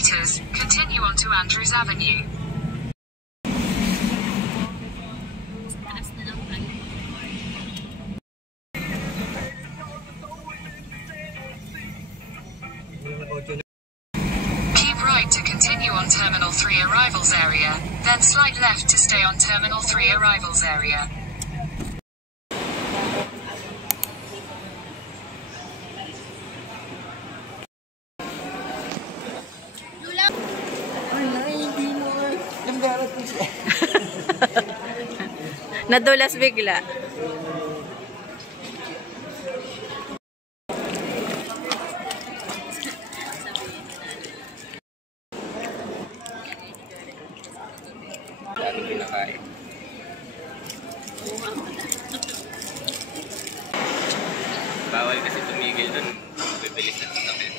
meters, continue on to Andrews Avenue. Keep right to continue on Terminal 3 arrivals area, then slide left to stay on Terminal 3 arrivals area. Nadulas bigla. Dami kinakain. Bawal kasi tumigil dun. Bibilis na sasakyan.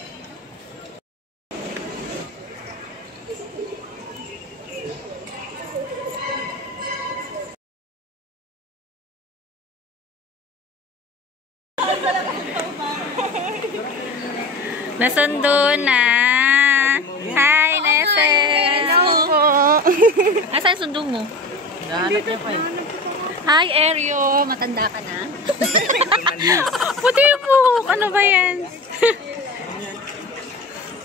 Nasundo na. Hi, Nese. Hello po. Asan sundo mo? Nahanap niya pa eh. Hi, Eryo. Matanda ka na? Puti mo. Ano ba yan?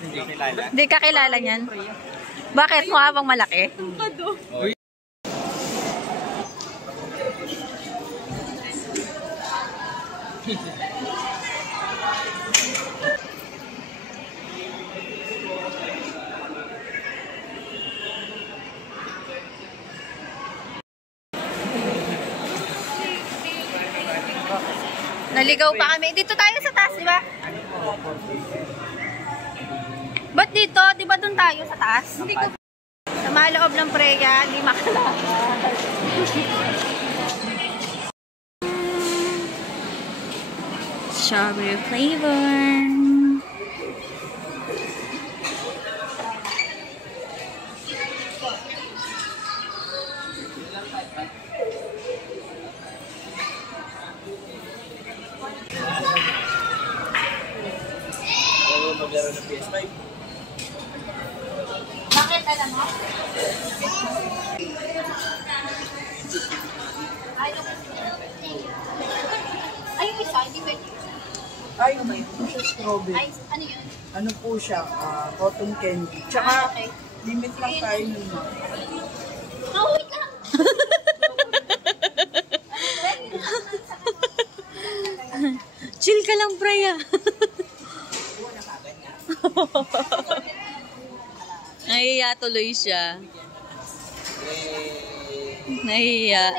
Hindi kilala. Hindi ka kilala niyan? Bakit? Mukha bang malaki? Naligaw pa kami. Dito tayo sa taas, di ba? Ba't dito? Di ba doon tayo sa taas? Hindi ko. Sa maloob ng Preya, hindi makalakad. Strawberry flavor. Maglaro ng PS5. Bakit alam mo? Ay, yung isa, hindi pwede. Ay, may po siya strawberry. Ay, ano yun? Ano po siya? Cotton candy. Tsaka, Okay. limit lang tayo nun. Oh, wait lang! Chill ka lang, Freya. Nahiya tuloy siya. Nahiya.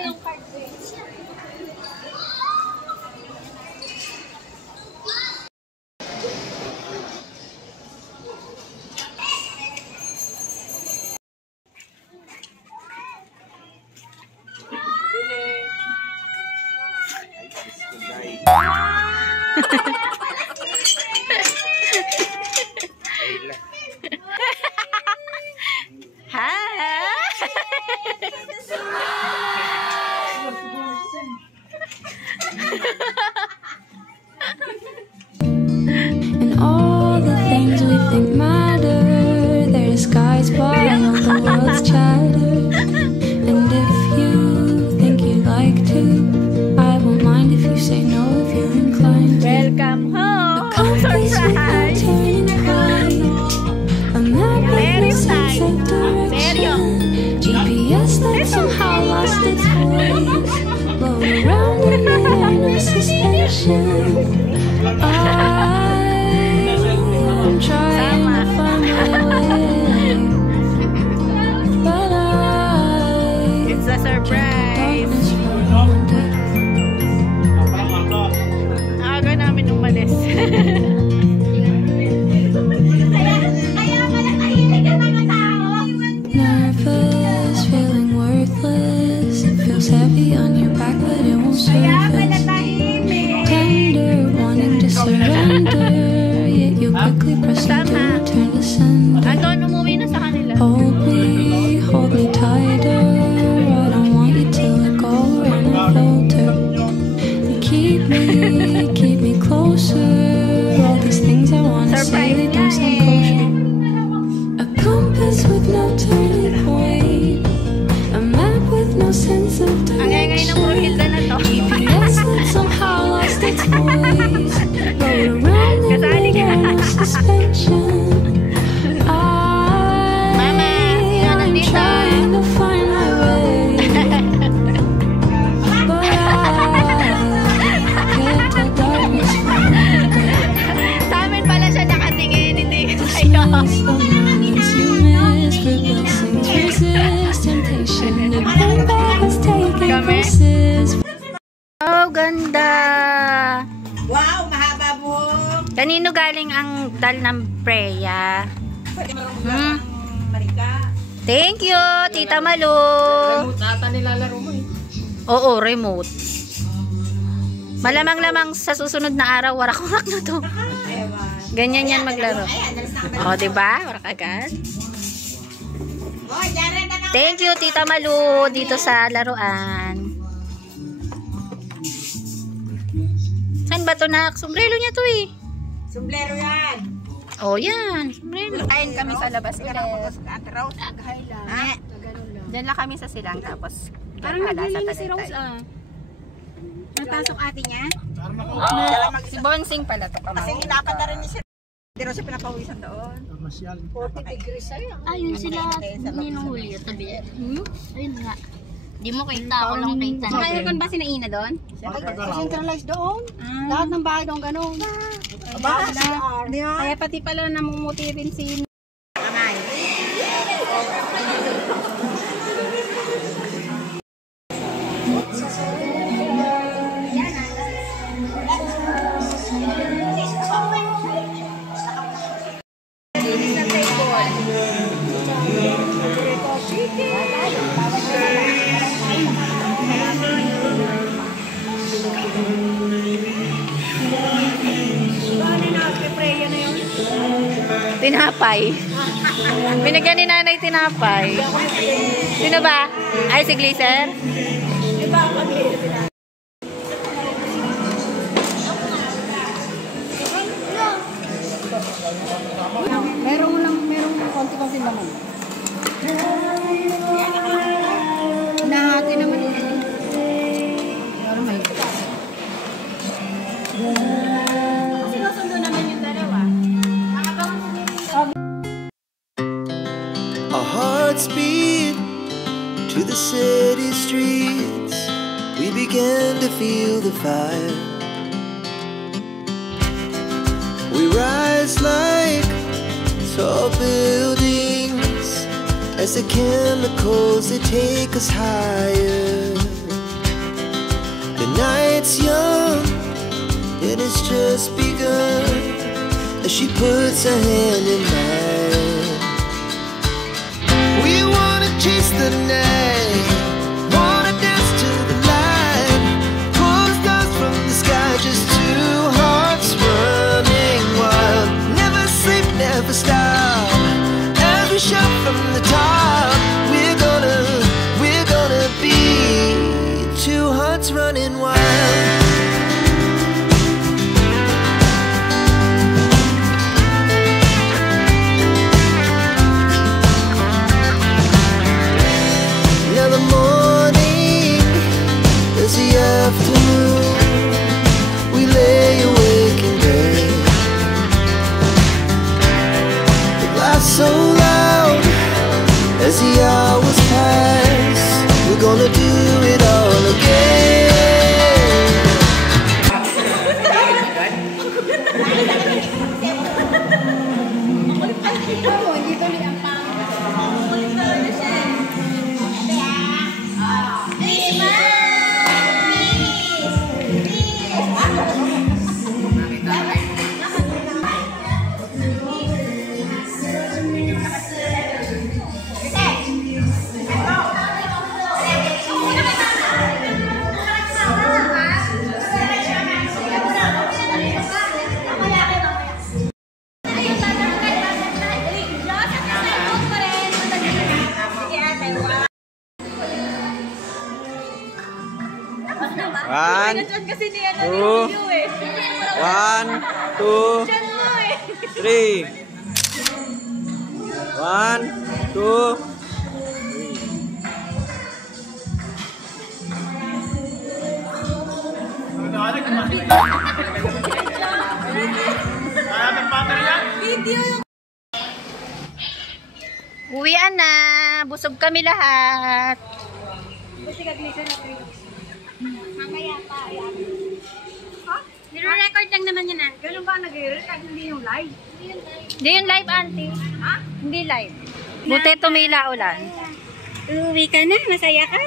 And all the things we think matter, they're disguised by all the world's chatter. And if you think you'd like to, I won't mind if you say no if you're inclined to. Welcome home! Compass without turning right, a map with no sense of direction, GPS that somehow lost its voice, blown around in midair, no suspension. I'm trying to find my way, but It's a surprise! Aga namin umalis. nervous, feeling worthless. It feels heavy on your back, but it won't surface. Tender, wanting to surrender, yet you quickly press into return to sender. Anton, umuwi na sa kanila. Hold me tighter. I don't want you to let go or falter. You keep me closer. Kanino galing ang dal ng Freya? Thank you, Tita Malu. Remote ata nilalaro mo eh. Oo, remote. Malamang-lamang sa susunod na araw, warak-warak na to. Ganyan yan maglaro. O, diba? Warak agad. Thank you, Tita Malu, dito sa laruan. Saan ba to, nak? Sombrero niya to eh. Sombrero yan. Oh, yan. Sombrero. Kain kami sa labas ulit. Diyan lang kami sa silang tapos. Parang naglilinis si Rose ah. Napasok ate niya? Si Bonsing pala to. Kasi hinapan na rin ni si pero siya pinapawisan doon. 40 degrees sa'yo. Ayun sila ninuhuli. Tabi. Ayun nga. Di mo kita. Ako lang kita. Aircon ba sinaina doon? Centralized doon. Lahat ng bahay doon ganun. Kaya pati pala namumuti rin si tinapay. Binigyan ni nanay tinapay. Sino ba? Ay, si Glazer? merong konti-konti naman. Nahati naman ito. Pero may sinusundo naman yung dalawa. Our hearts beat to the city streets. We began to feel the fire. We rise like tall buildings as the chemicals they take us higher. The night's young and it's just begun as she puts her hand in mine. We wanna chase the night, wanna dance to the light, pull the stars from the sky, just two hearts running wild. Never sleep, never stop, as we shout from the top. We're gonna be two hearts running wild. Afternoon, we lay awake in bed. The laugh so loud as the hours pass. We're gonna do it all again. One, two, 3. 1, 2, 3. Uwian na. Busog kami lahat. Mamaya pa. Nire-record lang naman yan ah. Ganun ba nag-record? Hindi yung live? Hindi yung live, auntie. Ha? Hindi live. Buti tumila ulan. Uuwi ka na? Masaya ka?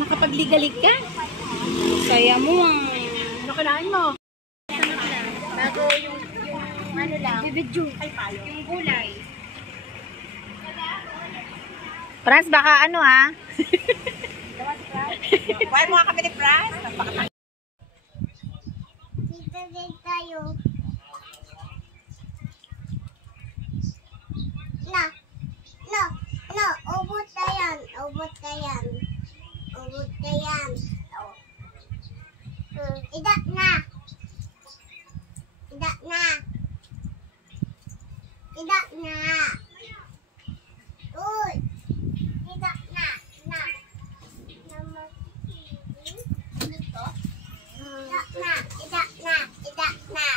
Nakapagligalig ka? Saya mo ah. Ano kailangan mo? Bago yung ano lang. Video. Yung gulay. Franz, baka ano ha? Kuha mo kami ni Franz. Dito din tayo. No, ubot na yan. Ubot na yan. Ubot na yan. Idak na. Idak na. Idak na. Uy. Idak na. Na. Dito? Idak na. Idak na. Idak na.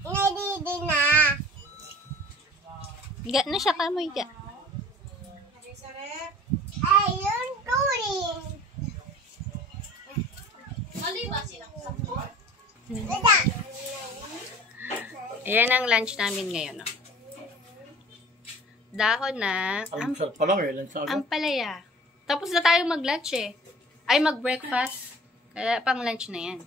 Nalidi na. Higa na siya, kamo higa. Ayun, turing. Idak. Ayan ang lunch namin ngayon. Oh. Dahon na ampalaya. Tapos na tayo mag-lunch eh. Ay, mag-breakfast. Kaya pang lunch na yan.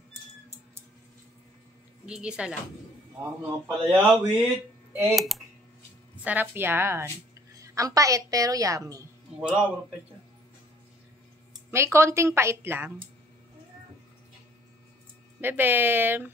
Gigisa lang. Ang palaya with egg. Sarap yan. Ang pait pero yummy. Walang pecha. May konting pait lang. Bebe.